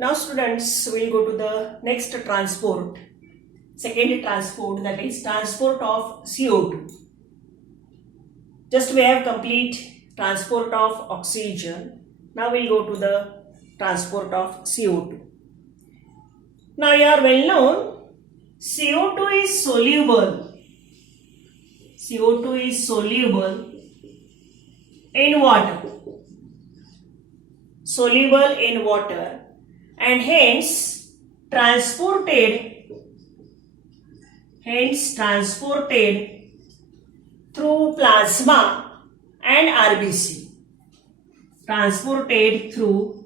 Now students, we will go to the next transport, second transport, that is transport of CO2. Just we have complete transport of oxygen. Now we will go to the transport of CO2. Now you are well known, CO2 is soluble. CO2 is soluble in water. Soluble in water and hence transported through plasma and RBC. Transported through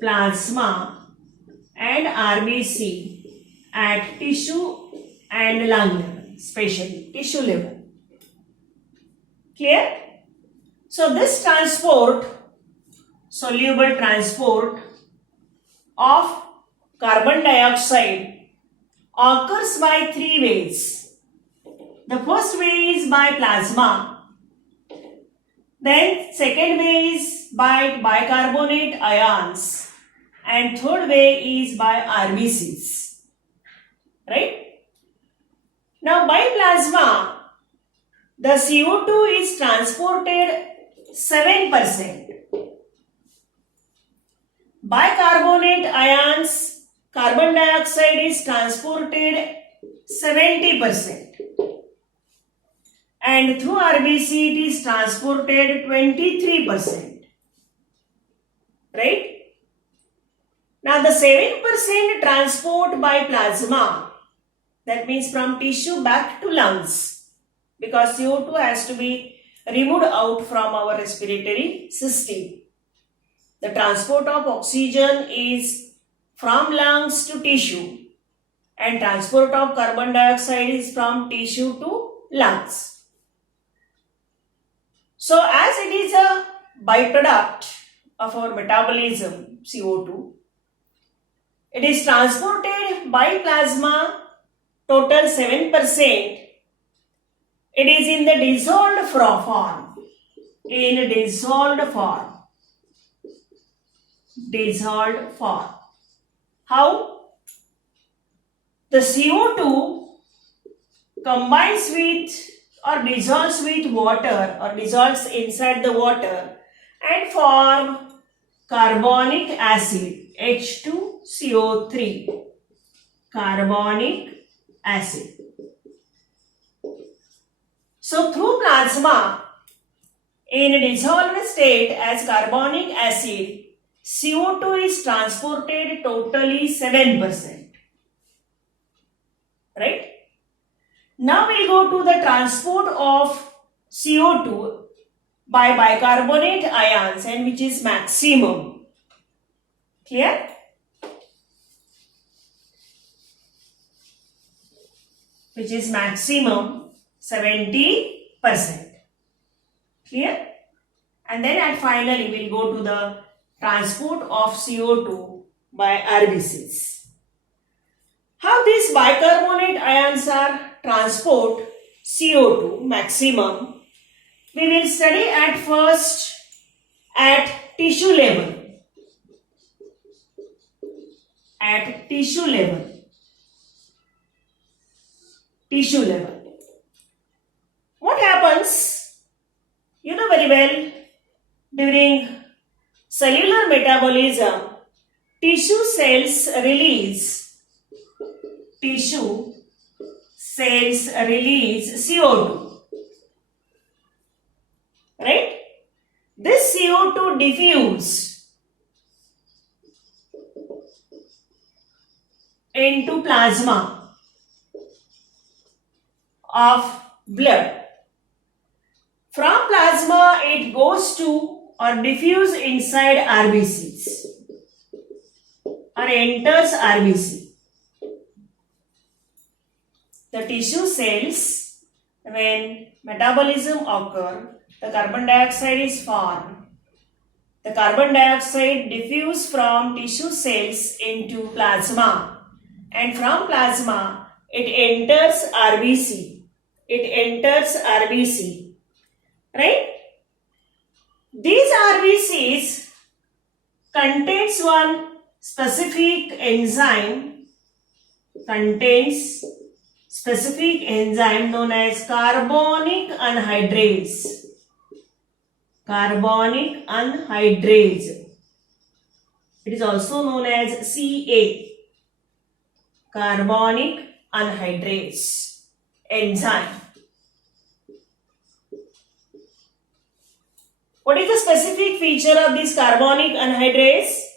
plasma and RBC at tissue and lung level, especially tissue level. Clear? So this transport, soluble transport of carbon dioxide occurs by three ways. The first way is by plasma. Then second way is by bicarbonate ions. And third way is by RBCs. Right? Now by plasma, the CO2 is transported 7%. Bicarbonate ions, carbon dioxide is transported 70%. And through RBC it is transported 23%. Right? Now the 7% transport by plasma, that means from tissue back to lungs, because CO2 has to be removed out from our respiratory system. The transport of oxygen is from lungs to tissue and transport of carbon dioxide is from tissue to lungs. So as it is a byproduct of our metabolism, CO2, it is transported by plasma, total 7%. It is in the dissolved form. Dissolved form. How? The CO2 combines with or dissolves with water or dissolves inside the water and form carbonic acid, H2CO3, carbonic acid. So through plasma, in a dissolved state as carbonic acid, CO2 is transported totally 7%. Right? Now we go to the transport of CO2 by bicarbonate ions, and which is maximum. Clear? Which is maximum 70%. Clear? And then at finally we will go to the transport of CO2 by RBCs. How these bicarbonate ions are transport CO2 maximum, we will study at first at tissue level. At tissue level. Tissue level. What happens? You know very well, during cellular metabolism, tissue cells release CO2. Right? This CO2 diffuse into plasma of blood. From plasma it goes to or diffuse inside RBCs or enters RBC. The tissue cells, when metabolism occurs, the carbon dioxide is formed. The carbon dioxide diffuse from tissue cells into plasma, and from plasma it enters RBC. Right? These RBCs contains one specific enzyme contains specific enzyme known as carbonic anhydrase. Carbonic anhydrase. It is also known as CA. Carbonic anhydrase enzyme. What is the specific feature of this carbonic anhydrase?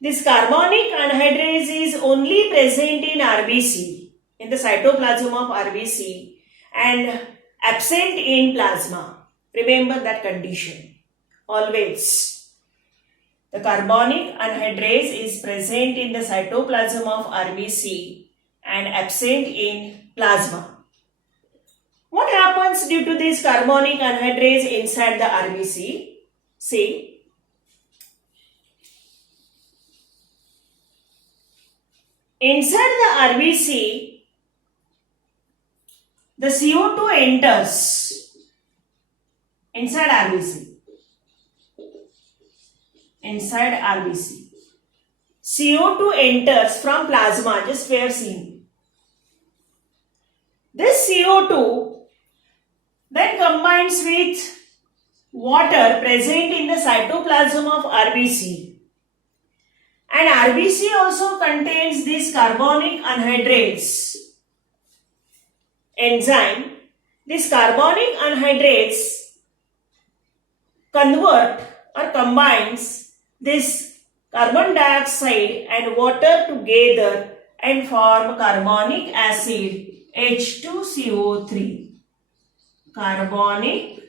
This carbonic anhydrase is only present in RBC, in the cytoplasm of RBC, and absent in plasma. Remember that condition always. The carbonic anhydrase is present in the cytoplasm of RBC and absent in plasma. What happens due to this carbonic anhydrase inside the RBC? See, inside the RBC, the CO2 enters inside RBC. Inside RBC, CO2 enters from plasma, just we have seen. This CO2 then combines with water present in the cytoplasm of RBC. And RBC also contains this carbonic anhydrase enzyme. This carbonic anhydrase convert or combines this carbon dioxide and water together and form carbonic acid H2CO3. Carbonic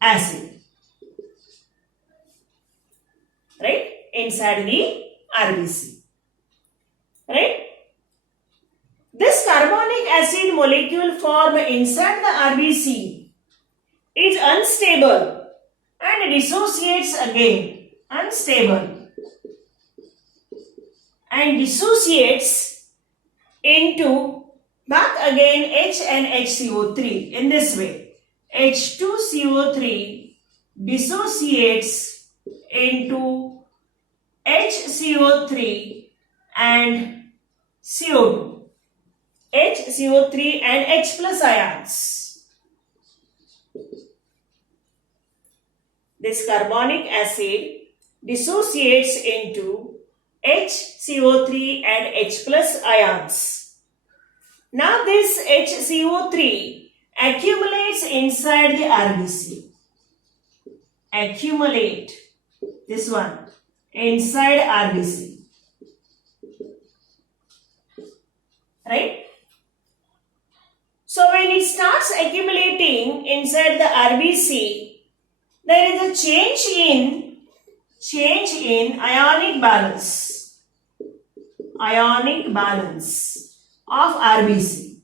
acid, right, inside the RBC, right. This carbonic acid molecule formed inside the RBC is unstable and dissociates again, unstable and dissociates into back again H and HCO3 in this way. H2CO3 dissociates into HCO3 and CO2. HCO3 and H plus ions. This carbonic acid dissociates into HCO3 and H plus ions. Now this HCO3 accumulates inside the RBC. Accumulate, this one, inside RBC. Right? So when it starts accumulating inside the RBC, there is a change in ionic balance. Ionic balance of RBC.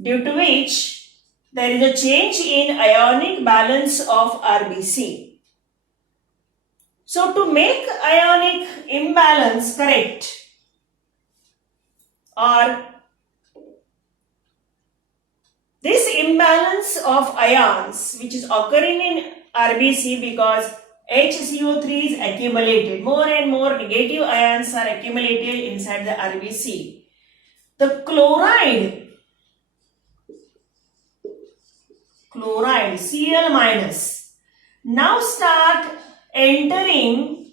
Due to which there is a change in ionic balance of RBC. So to make ionic imbalance correct, or this imbalance of ions which is occurring in RBC because HCO3 is accumulated, more and more negative ions are accumulated inside the RBC. The chloride Cl minus now start entering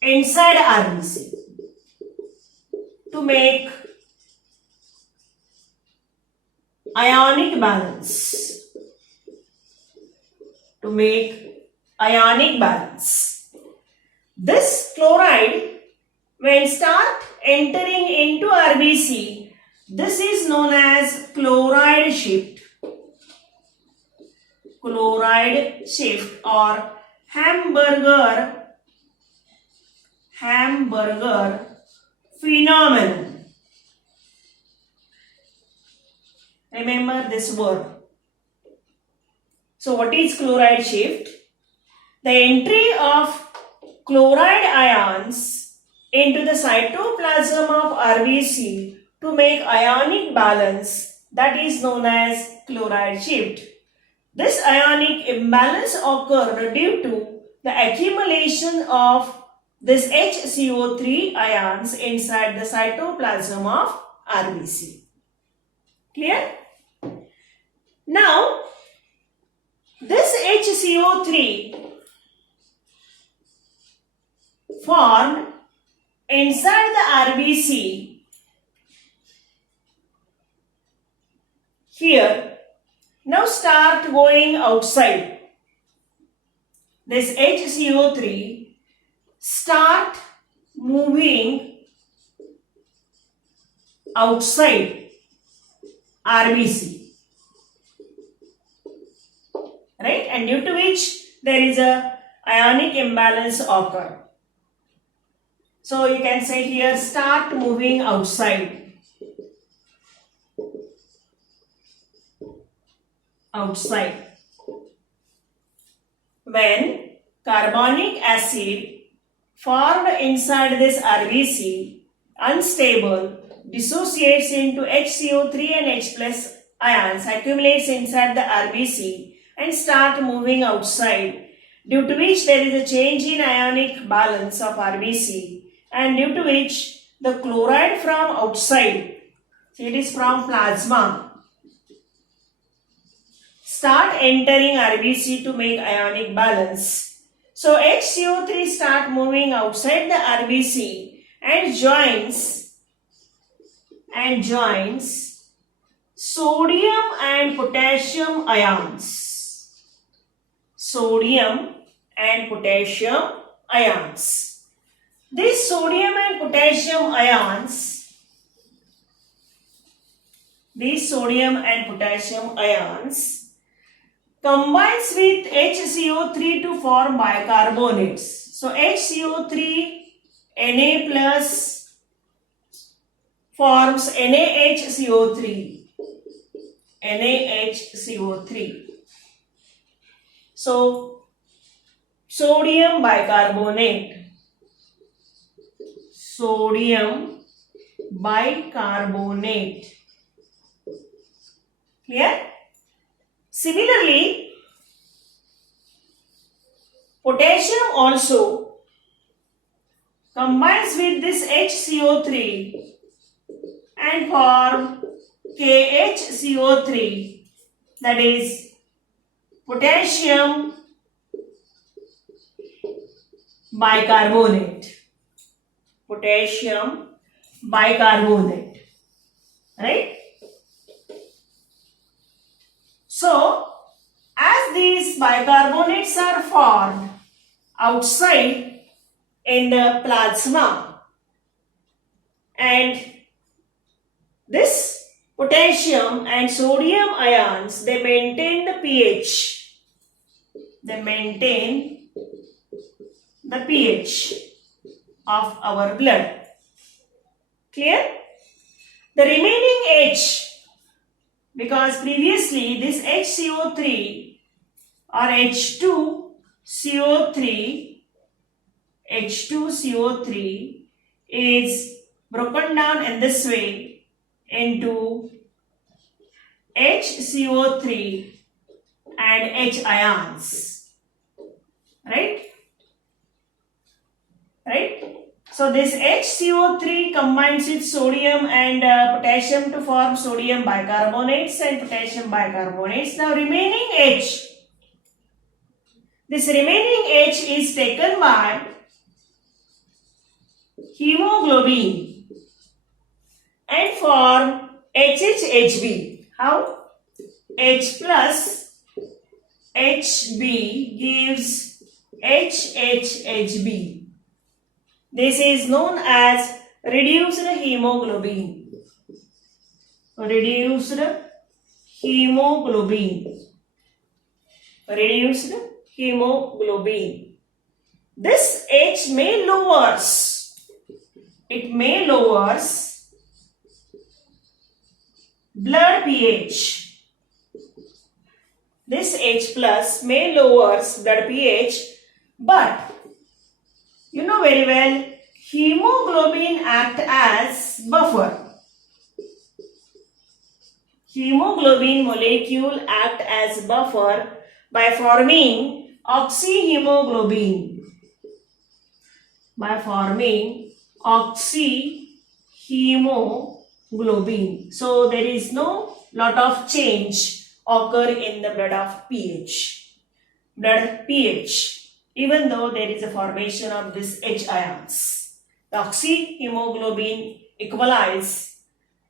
inside RBC to make ionic balance. This chloride, when start entering into RBC, this is known as chloride shift. Chloride shift or hamburger phenomenon. Remember this word. So what is chloride shift? The entry of chloride ions into the cytoplasm of RBC to make ionic balance, that is known as chloride shift. This ionic imbalance occurred due to the accumulation of this HCO3 ions inside the cytoplasm of RBC. Clear? Now, this HCO3 formed inside the RBC here now start going outside. This HCO3 start moving outside RBC, right? And due to which there is a ionic imbalance occur. So you can say here start moving outside. When carbonic acid formed inside this RBC, unstable, dissociates into HCO3 and H plus ions, accumulates inside the RBC and start moving outside, due to which there is a change in ionic balance of RBC, and due to which the chloride from outside, it is from plasma, start entering RBC to make ionic balance. So HCO3 start moving outside the RBC and joins sodium and potassium ions. Sodium and potassium ions. These sodium and potassium ions combines with HCO3 to form bicarbonates. So HCO3 Na plus forms NaHCO3. So sodium bicarbonate. Clear? Similarly, potassium also combines with this HCO3 and form KHCO3, that is potassium bicarbonate. Right? So, as these bicarbonates are formed outside in the plasma, and this potassium and sodium ions, they maintain the pH. Of our blood. Clear? The remaining H, because previously this HCO3 or H2CO3 is broken down in this way into HCO3 and H ions. Right? So this HCO3 combines with sodium and potassium to form sodium bicarbonates and potassium bicarbonates. Now remaining H. This remaining H is taken by hemoglobin and form HHHB. How? H plus HB gives HHHB. This is known as reduced hemoglobin. This H may lowers blood pH. This H plus may lowers blood pH, but you know very well, hemoglobin act as buffer. hemoglobin molecule act as buffer by forming oxyhemoglobin. By forming oxyhemoglobin. So there is no lot of change occur in the blood pH, even though there is a formation of this H ions. The oxyhemoglobin equalize,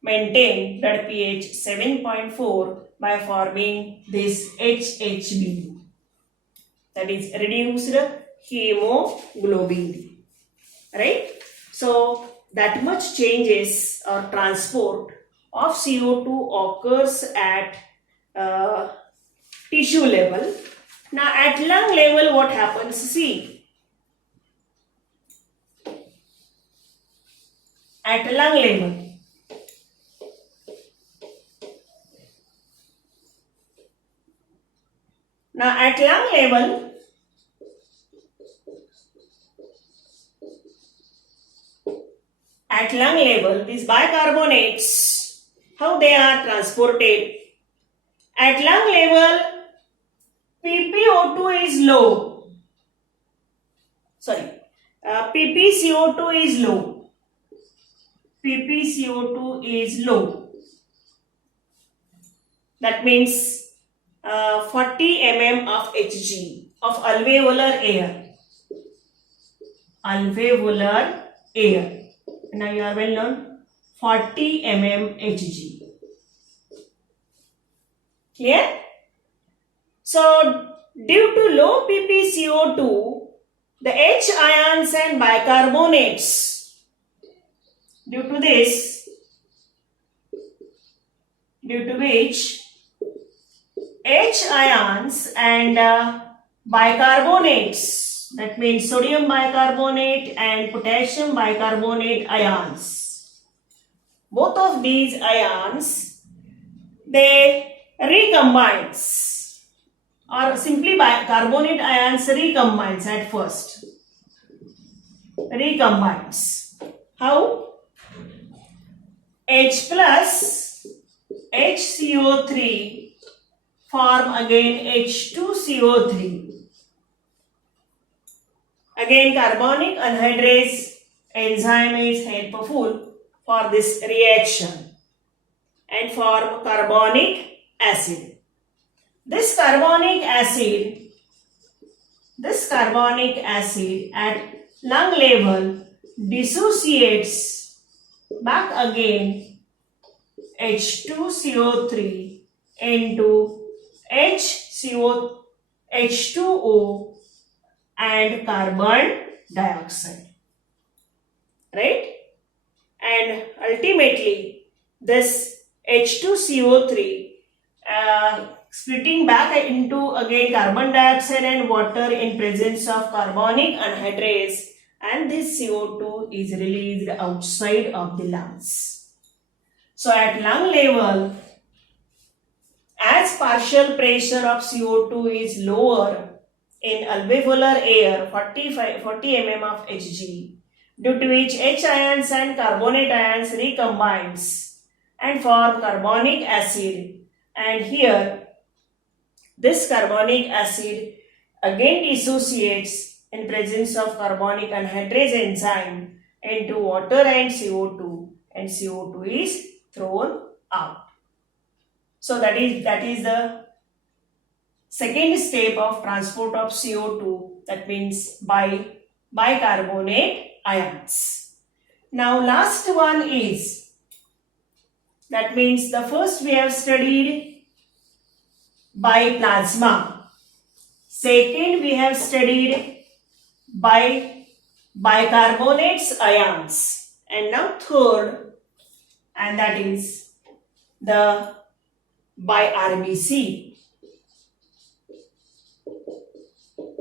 maintain blood pH 7.4 by forming this HHB, that is reduced hemoglobin. Right? So that much changes or transport of CO2 occurs at tissue level. Now at lung level what happens? See, at lung level, now at lung level, these bicarbonates, how they are transported? At lung level, PPO2 is low. PPCO2 is low. PPCO2 is low. That means 40 mm of Hg of alveolar air. Alveolar air. Now you are well known, 40 mm Hg. Clear? So due to low PPCO2, the H ions and bicarbonates, due to which H ions and bicarbonates, that means sodium bicarbonate and potassium bicarbonate ions, both of these ions, they recombines, or simply carbonate ions recombines at first. Recombines. How? H plus HCO3 form again H2CO3. Again carbonic anhydrase enzyme is helpful for this reaction and form carbonic acid. This carbonic acid at lung level dissociates back again H2CO3 into H2O and carbon dioxide. Right? And ultimately this H2CO3 splitting back into again carbon dioxide and water in presence of carbonic anhydrase, and this CO2 is released outside of the lungs. So at lung level, as partial pressure of CO2 is lower in alveolar air, 40 mm of Hg, due to which H ions and carbonate ions recombines and form carbonic acid, and here this carbonic acid again dissociates in presence of carbonic anhydrase enzyme into water and CO2 is thrown out. So that is the second step of transport of CO2, that means by bicarbonate ions. Now last one is, that means the first we have studied by plasma, second we have studied by bicarbonates ions, and now third, and that is the by RBC.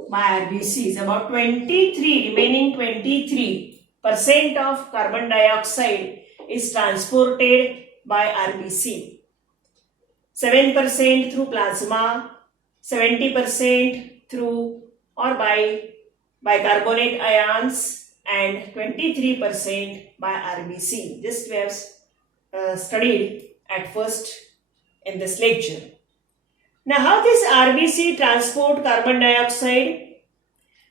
By RBC is about 23% of carbon dioxide is transported by RBC. 7% through plasma, 70% through or by bicarbonate ions, and 23% by RBC. This we have studied at first in this lecture. Now, how this RBC transport carbon dioxide?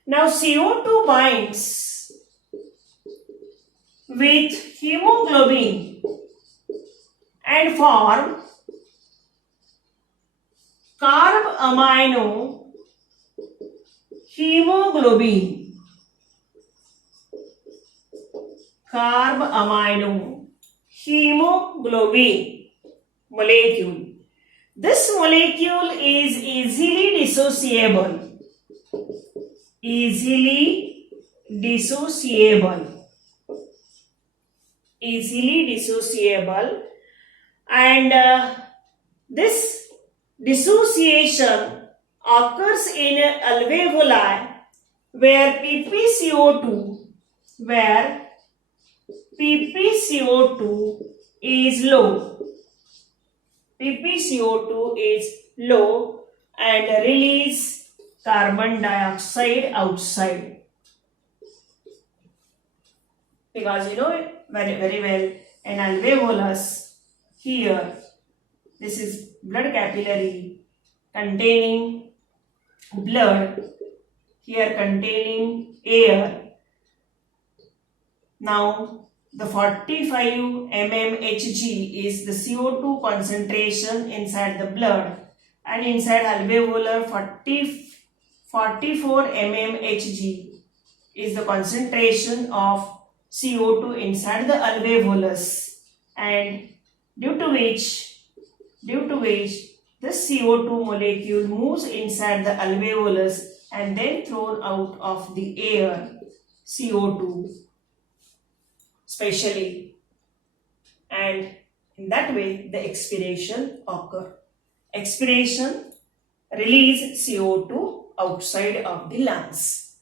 Now, CO2 binds with hemoglobin and form carb amino hemoglobin. Carb amino hemoglobin molecule. This molecule is easily dissociable. Easily dissociable. And this dissociation occurs in alveoli where ppCO2 is low. ppCO2 is low and release carbon dioxide outside. Because you know it very well, an alveolus here, this is blood capillary containing blood, here containing air. Now the 45 mmHg is the CO2 concentration inside the blood, and inside alveolar 44 mmHg is the concentration of CO2 inside the alveolus, and due to which this CO2 molecule moves inside the alveolus and then thrown out of the air, CO2 specially, and in that way the expiration occur. Expiration release CO2 outside of the lungs.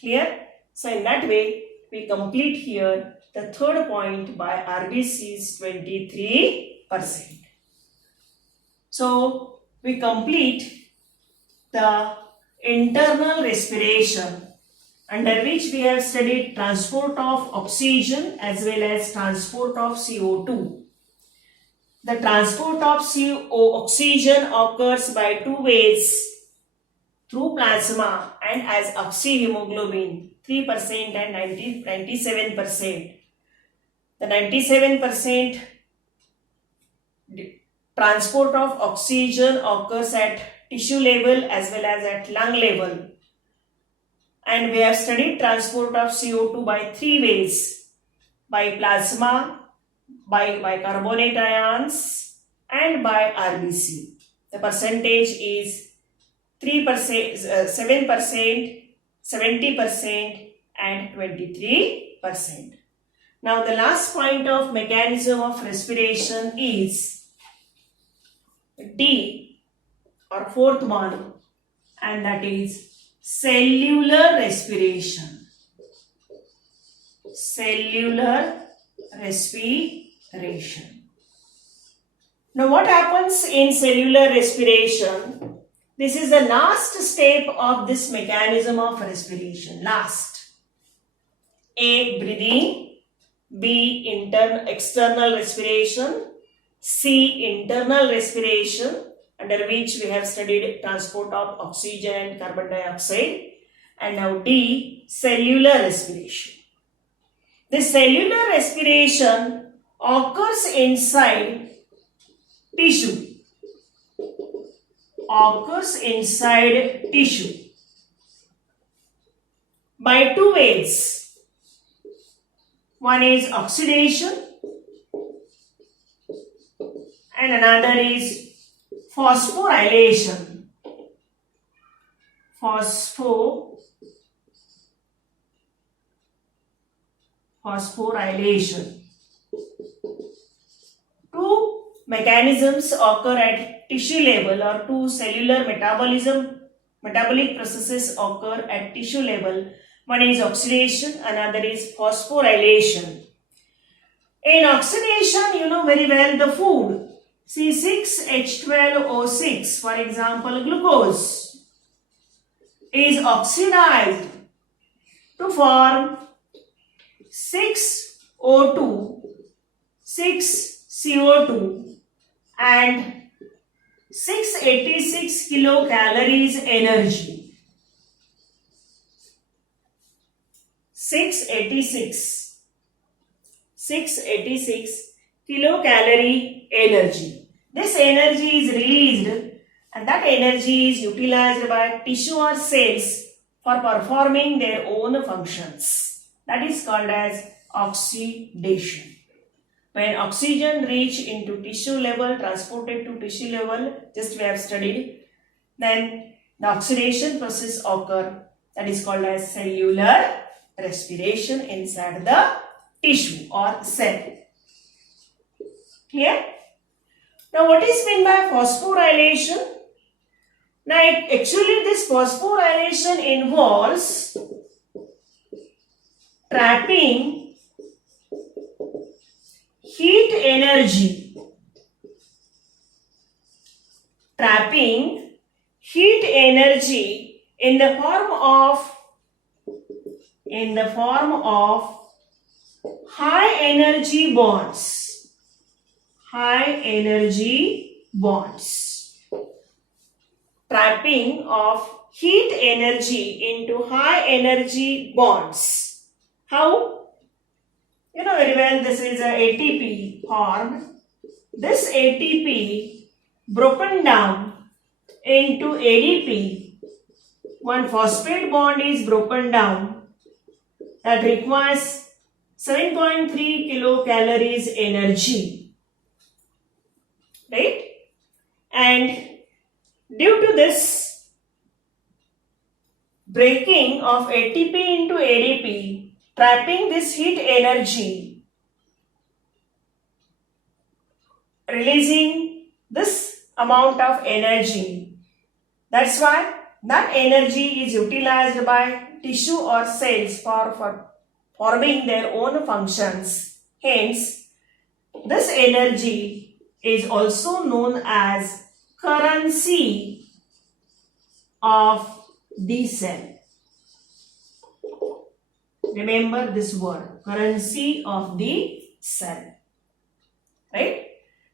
Clear? So in that way we complete here the third point by RBC's 23%. So we complete the internal respiration, under which we have studied transport of oxygen as well as transport of CO2. The transport of oxygen occurs by two ways, through plasma and as oxyhemoglobin, 3% and 97%. The 97% transport of oxygen occurs at tissue level as well as at lung level. And we have studied transport of CO2 by three ways, by plasma, by bicarbonate ions, and by RBC. The percentage is 3%, 7%, 70% and 23%. Now the last point of mechanism of respiration is D, or fourth one, and that is cellular respiration. Cellular respiration. Now what happens in cellular respiration? This is the last step of this mechanism of respiration. Last. A, breathing. B, external respiration. C, internal respiration, under which we have studied transport of oxygen and carbon dioxide. And now D, cellular respiration. The cellular respiration occurs inside tissue. Occurs inside tissue by two ways. One is oxidation and another is phosphorylation. Phosphorylation. Two mechanisms occur at tissue level, or two cellular metabolic processes occur at tissue level. One is oxidation, another is phosphorylation. In oxidation, you know very well the food, C6H12O6, for example glucose, is oxidized to form 6O2, 6CO2 and 686 kilocalories energy. 686 kilocalorie energy. This energy is released and that energy is utilized by tissue or cells for performing their own functions. That is called as oxidation. When oxygen reach into tissue level, transported to tissue level, just we have studied, then the oxidation process occur. That is called as cellular respiration inside the tissue or cell. Clear? Now what is meant by phosphorylation? Now actually this phosphorylation involves trapping heat energy. Trapping heat energy in the form of high energy bonds. High energy bonds. Trapping of heat energy into high energy bonds. How? You know very well, this is a ATP formed. This ATP broken down into ADP. One phosphate bond is broken down that requires 7.3 kilocalories energy. Right? And due to this breaking of ATP into ADP, trapping this heat energy, releasing this amount of energy. That's why that energy is utilized by tissue or cells for forming their own functions. Hence, this energy is also known as currency of the cell. Remember this word, currency of the cell. Right?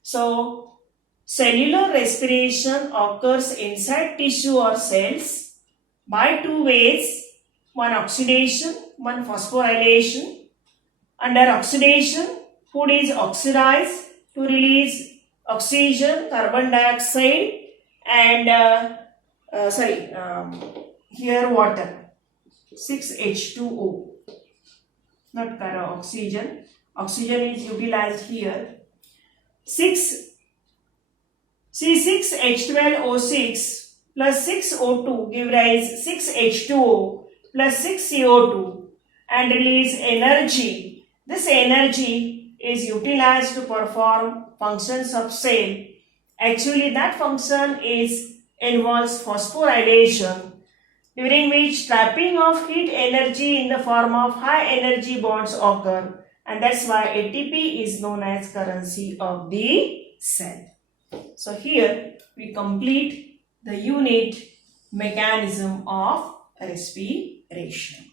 So, cellular respiration occurs inside tissue or cells by two ways. One oxidation, one phosphorylation. Under oxidation, food is oxidized to release oxygen, carbon dioxide and here water, 6H2O. Not oxygen. Oxygen is utilized here. 6H12O6 plus 6O2 give rise 6H2O plus 6CO2 and release energy. This energy is utilized to perform functions of cell. Actually, that function involves phosphorylation, during which trapping of heat energy in the form of high energy bonds occur, and that's why ATP is known as currency of the cell. So here we complete the unit mechanism of respiration.